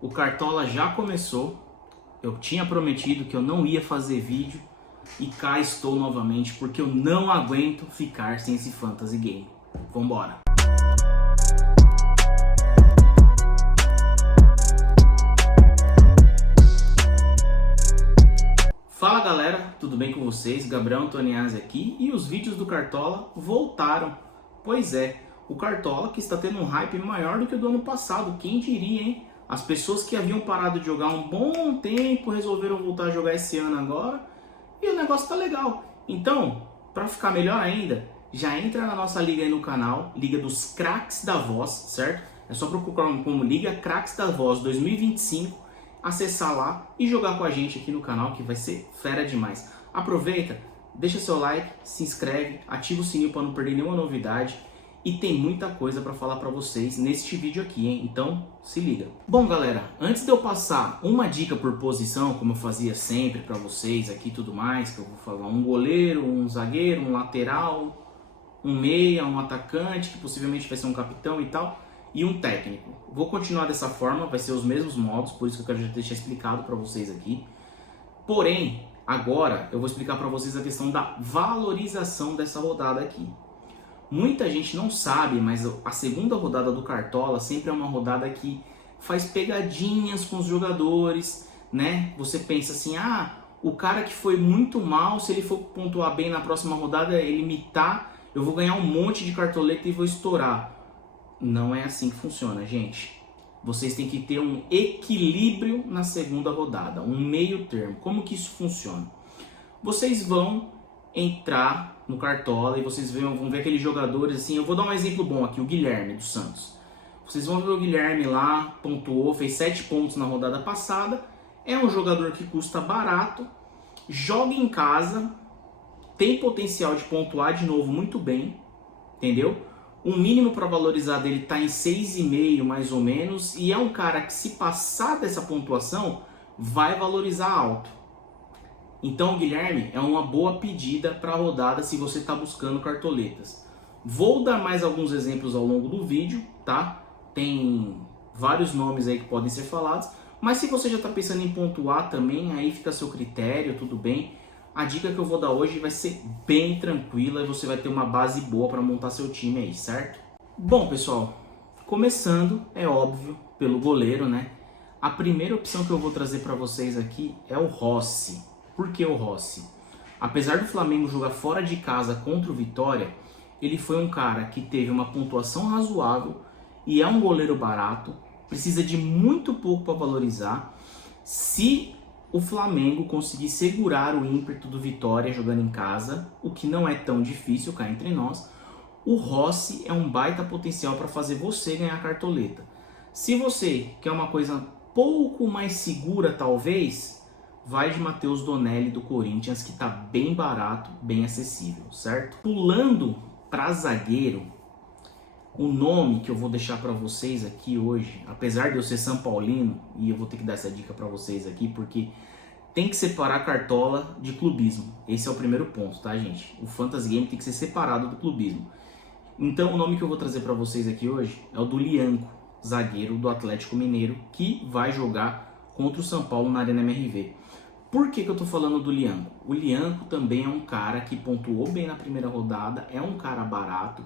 O Cartola já começou. Eu tinha prometido que eu não ia fazer vídeo e cá estou novamente porque eu não aguento ficar sem esse fantasy game. Vambora! Fala galera, tudo bem com vocês? Gabriel Antoniazzi aqui e os vídeos do Cartola voltaram. Pois é, o Cartola que está tendo um hype maior do que o do ano passado, quem diria, hein? As pessoas que haviam parado de jogar um bom tempo resolveram voltar a jogar esse ano agora e o negócio tá legal. Então, para ficar melhor ainda, já entra na nossa liga aí no canal, Liga dos Craques da Voz, certo? É só procurar como Liga Craques da Voz 2025, acessar lá e jogar com a gente aqui no canal que vai ser fera demais. Aproveita, deixa seu like, se inscreve, ativa o sininho para não perder nenhuma novidade. E tem muita coisa para falar para vocês neste vídeo aqui, hein? Então, se liga. Bom, galera, antes de eu passar uma dica por posição, como eu fazia sempre para vocês aqui e tudo mais, que eu vou falar um goleiro, um zagueiro, um lateral, um meia, um atacante, que possivelmente vai ser um capitão e tal, e um técnico. Vou continuar dessa forma, vai ser os mesmos modos, por isso que eu quero já deixar explicado para vocês aqui. Porém, agora eu vou explicar para vocês a questão da valorização dessa rodada aqui. Muita gente não sabe, mas a segunda rodada do Cartola sempre é uma rodada que faz pegadinhas com os jogadores, né? Você pensa assim, o cara que foi muito mal, se ele for pontuar bem na próxima rodada, ele imitar, eu vou ganhar um monte de cartoleta e vou estourar. Não é assim que funciona, gente. Vocês têm que ter um equilíbrio na segunda rodada, um meio termo. Como que isso funciona? Vocês vão entrar no Cartola e vocês vão ver aqueles jogadores assim. Eu vou dar um exemplo bom aqui, o Guilherme do Santos. Vocês vão ver o Guilherme lá, pontuou, fez 7 pontos na rodada passada. É um jogador que custa barato, joga em casa, tem potencial de pontuar de novo muito bem, entendeu? O mínimo para valorizar dele está em 6,5 mais ou menos, e é um cara que, se passar dessa pontuação, vai valorizar alto. Então o Guilherme é uma boa pedida para a rodada se você está buscando cartoletas. Vou dar mais alguns exemplos ao longo do vídeo, tá? Tem vários nomes aí que podem ser falados, mas se você já está pensando em pontuar também, aí fica a seu critério, tudo bem. A dica que eu vou dar hoje vai ser bem tranquila e você vai ter uma base boa para montar seu time aí, certo? Bom, pessoal, começando, é óbvio, pelo goleiro, né? A primeira opção que eu vou trazer para vocês aqui é o Rossi. Por que o Rossi? Apesar do Flamengo jogar fora de casa contra o Vitória, ele foi um cara que teve uma pontuação razoável e é um goleiro barato, precisa de muito pouco para valorizar. Se o Flamengo conseguir segurar o ímpeto do Vitória jogando em casa, o que não é tão difícil cá entre nós, o Rossi é um baita potencial para fazer você ganhar cartoleta. Se você quer uma coisa pouco mais segura talvez, vai de Matheus Donelli do Corinthians, que está bem barato, bem acessível, certo? Pulando para zagueiro, o nome que eu vou deixar para vocês aqui hoje, apesar de eu ser São Paulino, e eu vou ter que dar essa dica para vocês aqui, porque tem que separar cartola de clubismo. Esse é o primeiro ponto, tá, gente? O Fantasy Game tem que ser separado do clubismo. Então o nome que eu vou trazer para vocês aqui hoje é o do Lianco, zagueiro do Atlético Mineiro, que vai jogar contra o São Paulo na Arena MRV. Por que eu tô falando do Lianco? O Lianco também é um cara que pontuou bem na primeira rodada, é um cara barato,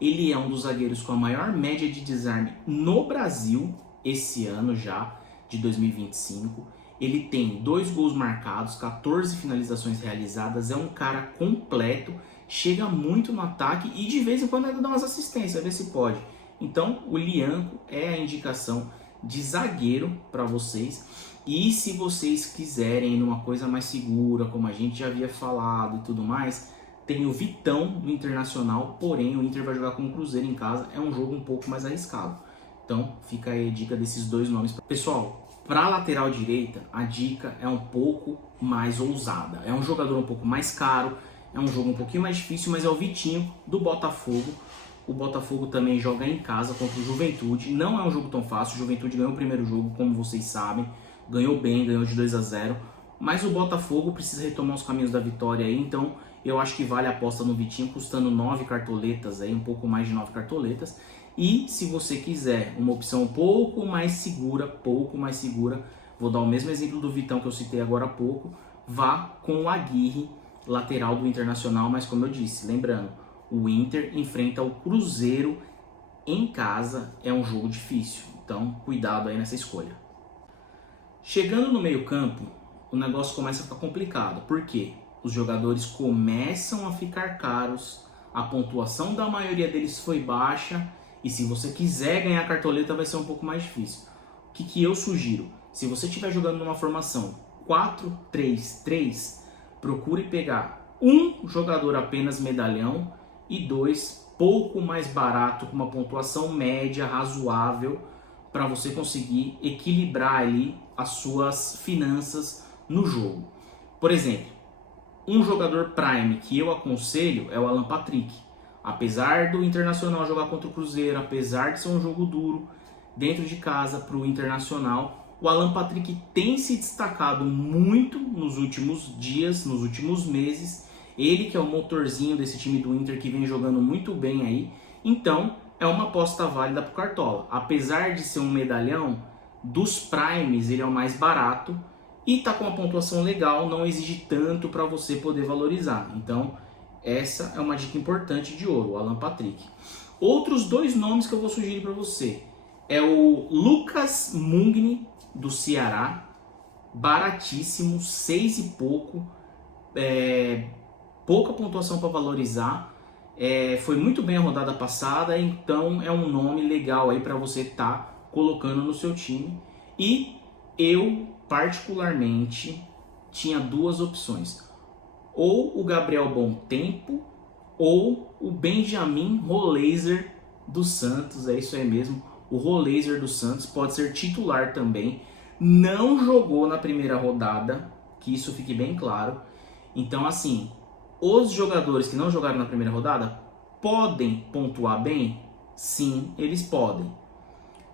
ele é um dos zagueiros com a maior média de desarme no Brasil, esse ano já, de 2025. Ele tem 2 gols marcados, 14 finalizações realizadas, é um cara completo, chega muito no ataque e de vez em quando ainda dá umas assistências, ver se pode. Então o Lianco é a indicação de zagueiro para vocês. E se vocês quiserem ir numa coisa mais segura, como a gente já havia falado e tudo mais, tem o Vitão do Internacional, porém o Inter vai jogar com o Cruzeiro em casa, é um jogo um pouco mais arriscado. Então fica aí a dica desses 2 nomes. Pessoal, para a lateral direita, a dica é um pouco mais ousada. É um jogador um pouco mais caro, é um jogo um pouquinho mais difícil, mas é o Vitinho do Botafogo. O Botafogo também joga em casa contra o Juventude, não é um jogo tão fácil, o Juventude ganhou o primeiro jogo, como vocês sabem. Ganhou bem, ganhou de 2-0, mas o Botafogo precisa retomar os caminhos da vitória aí, então eu acho que vale a aposta no Vitinho, custando 9 cartoletas, aí, um pouco mais de 9 cartoletas. E se você quiser uma opção um pouco mais segura, vou dar o mesmo exemplo do Vitão que eu citei agora há pouco, vá com o Aguirre, lateral do Internacional, mas como eu disse, lembrando, o Inter enfrenta o Cruzeiro em casa, é um jogo difícil, então cuidado aí nessa escolha. Chegando no meio-campo, o negócio começa a ficar complicado, porque os jogadores começam a ficar caros, a pontuação da maioria deles foi baixa, e se você quiser ganhar a cartoleta vai ser um pouco mais difícil. O que eu sugiro? Se você estiver jogando numa formação 4-3-3, procure pegar um jogador apenas medalhão e 2 pouco mais barato, com uma pontuação média razoável, para você conseguir equilibrar ali as suas finanças no jogo. Por exemplo, um jogador Prime que eu aconselho é o Alan Patrick. Apesar do Internacional jogar contra o Cruzeiro, apesar de ser um jogo duro dentro de casa para o Internacional, o Alan Patrick tem se destacado muito nos últimos dias, nos últimos meses. Ele que é o motorzinho desse time do Inter que vem jogando muito bem aí. Então é uma aposta válida para o Cartola. Apesar de ser um medalhão, dos Primes ele é o mais barato e tá com uma pontuação legal, não exige tanto para você poder valorizar. Então essa é uma dica importante de ouro, o Alan Patrick. Outros 2 nomes que eu vou sugerir para você é o Lucas Mugni do Ceará, baratíssimo, 6 e pouco, pouca pontuação para valorizar. Foi muito bem a rodada passada, então é um nome legal aí para você estar colocando no seu time. E eu particularmente tinha 2 opções: ou o Gabriel Bontempo ou o Benjamin Roleiser do Santos. É isso aí mesmo, o Roleiser do Santos pode ser titular também. Não jogou na primeira rodada, que isso fique bem claro. Então assim, os jogadores que não jogaram na primeira rodada podem pontuar bem? Sim, eles podem.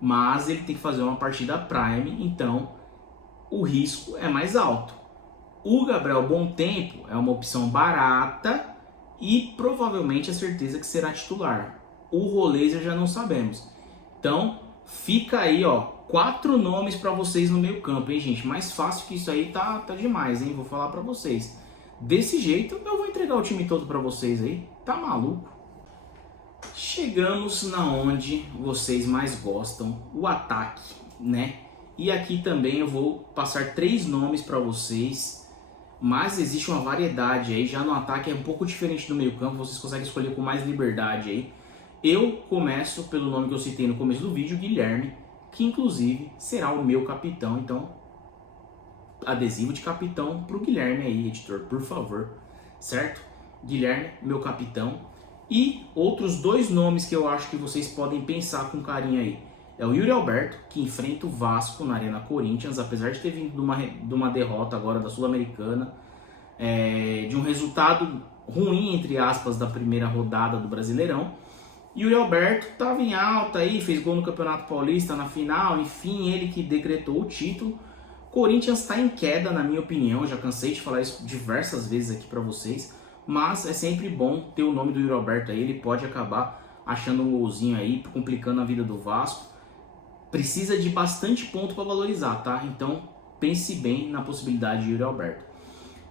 Mas ele tem que fazer uma partida Prime, então o risco é mais alto. O Gabriel Bontempo é uma opção barata e provavelmente a certeza que será titular. O Roleiser já não sabemos. Então fica aí, 4 nomes para vocês no meio campo, hein, gente? Mais fácil que isso aí tá demais, hein? Vou falar para vocês. Desse jeito eu vou entregar o time todo para vocês aí. Tá maluco? Chegamos na onde vocês mais gostam, o ataque, né? E aqui também eu vou passar 3 nomes para vocês, mas existe uma variedade aí. Já no ataque é um pouco diferente do meio campo, vocês conseguem escolher com mais liberdade aí. Eu começo pelo nome que eu citei no começo do vídeo, Guilherme, que inclusive será o meu capitão. Então, adesivo de capitão pro Guilherme aí, editor, por favor, certo? Guilherme, meu capitão. E outros 2 nomes que eu acho que vocês podem pensar com carinho aí é o Yuri Alberto, que enfrenta o Vasco na Arena Corinthians, apesar de ter vindo de uma derrota agora da Sul-Americana, de um resultado ruim, entre aspas, da primeira rodada do Brasileirão. Yuri Alberto estava em alta aí, fez gol no Campeonato Paulista na final, enfim, ele que decretou o título. Corinthians está em queda, na minha opinião, já cansei de falar isso diversas vezes aqui para vocês, mas é sempre bom ter o nome do Yuri Alberto aí, ele pode acabar achando um golzinho aí, complicando a vida do Vasco. Precisa de bastante ponto para valorizar, tá? Então pense bem na possibilidade de Yuri Alberto.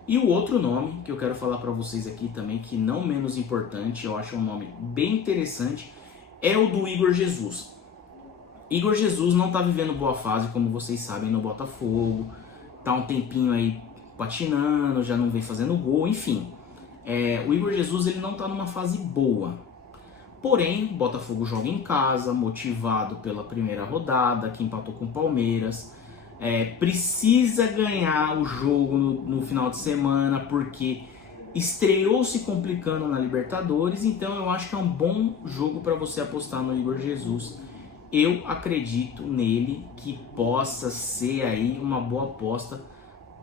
E o outro nome que eu quero falar para vocês aqui também, que não menos importante, eu acho um nome bem interessante, é o do Igor Jesus. Igor Jesus não está vivendo boa fase, como vocês sabem, no Botafogo. Tá um tempinho aí patinando, já não vem fazendo gol, enfim. O Igor Jesus ele não está numa fase boa. Porém, o Botafogo joga em casa, motivado pela primeira rodada, que empatou com o Palmeiras. Precisa ganhar o jogo no final de semana, porque estreou se complicando na Libertadores. Então eu acho que é um bom jogo para você apostar no Igor Jesus. Eu acredito nele, que possa ser aí uma boa aposta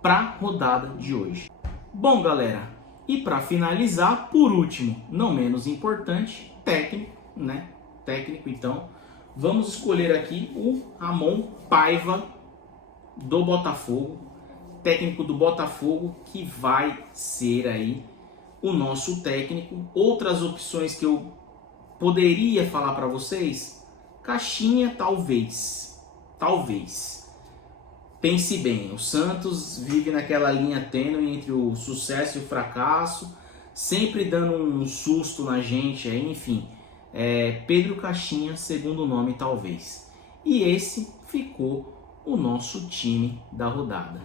para a rodada de hoje. Bom, galera, e para finalizar, por último, não menos importante, técnico, né? Técnico, então, vamos escolher aqui o Ramon Paiva do Botafogo, técnico do Botafogo, que vai ser aí o nosso técnico. Outras opções que eu poderia falar para vocês? Caixinha, talvez. Talvez. Pense bem, o Santos vive naquela linha tênue entre o sucesso e o fracasso, sempre dando um susto na gente, enfim. Pedro Caixinha, segundo nome, talvez. E esse ficou o nosso time da rodada.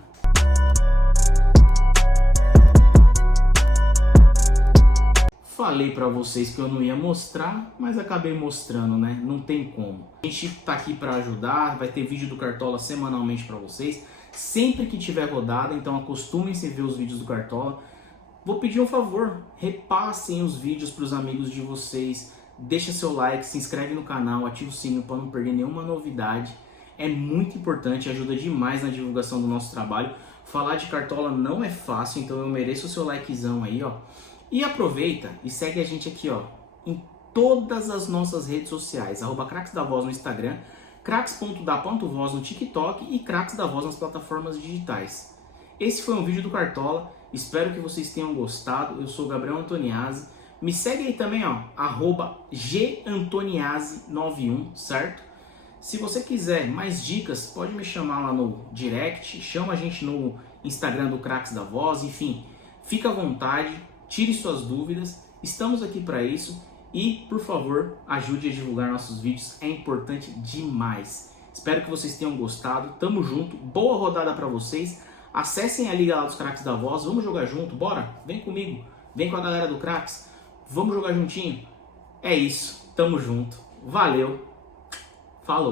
Falei para vocês que eu não ia mostrar, mas acabei mostrando, né? Não tem como. A gente tá aqui para ajudar, vai ter vídeo do Cartola semanalmente para vocês, sempre que tiver rodada, então acostumem-se a ver os vídeos do Cartola. Vou pedir um favor, repassem os vídeos para os amigos de vocês, deixa seu like, se inscreve no canal, ativa o sininho para não perder nenhuma novidade. É muito importante, ajuda demais na divulgação do nosso trabalho. Falar de Cartola não é fácil, então eu mereço o seu likezão aí, ó. E aproveita e segue a gente aqui, ó, em todas as nossas redes sociais, @Craques da Voz no Instagram, craques.da.voz no TikTok e Craques da Voz nas plataformas digitais. Esse foi um vídeo do Cartola, espero que vocês tenham gostado. Eu sou o Gabriel Antoniazzi, me segue aí também, ó, @gantoniazzi91, certo? Se você quiser mais dicas, pode me chamar lá no direct, chama a gente no Instagram do Craques da Voz, enfim, fica à vontade. Tire suas dúvidas, estamos aqui para isso e, por favor, ajude a divulgar nossos vídeos, é importante demais. Espero que vocês tenham gostado, tamo junto, boa rodada para vocês, acessem a liga lá dos Craques da Voz, vamos jogar junto, bora? Vem comigo, vem com a galera do Craques, vamos jogar juntinho? É isso, tamo junto, valeu, falou!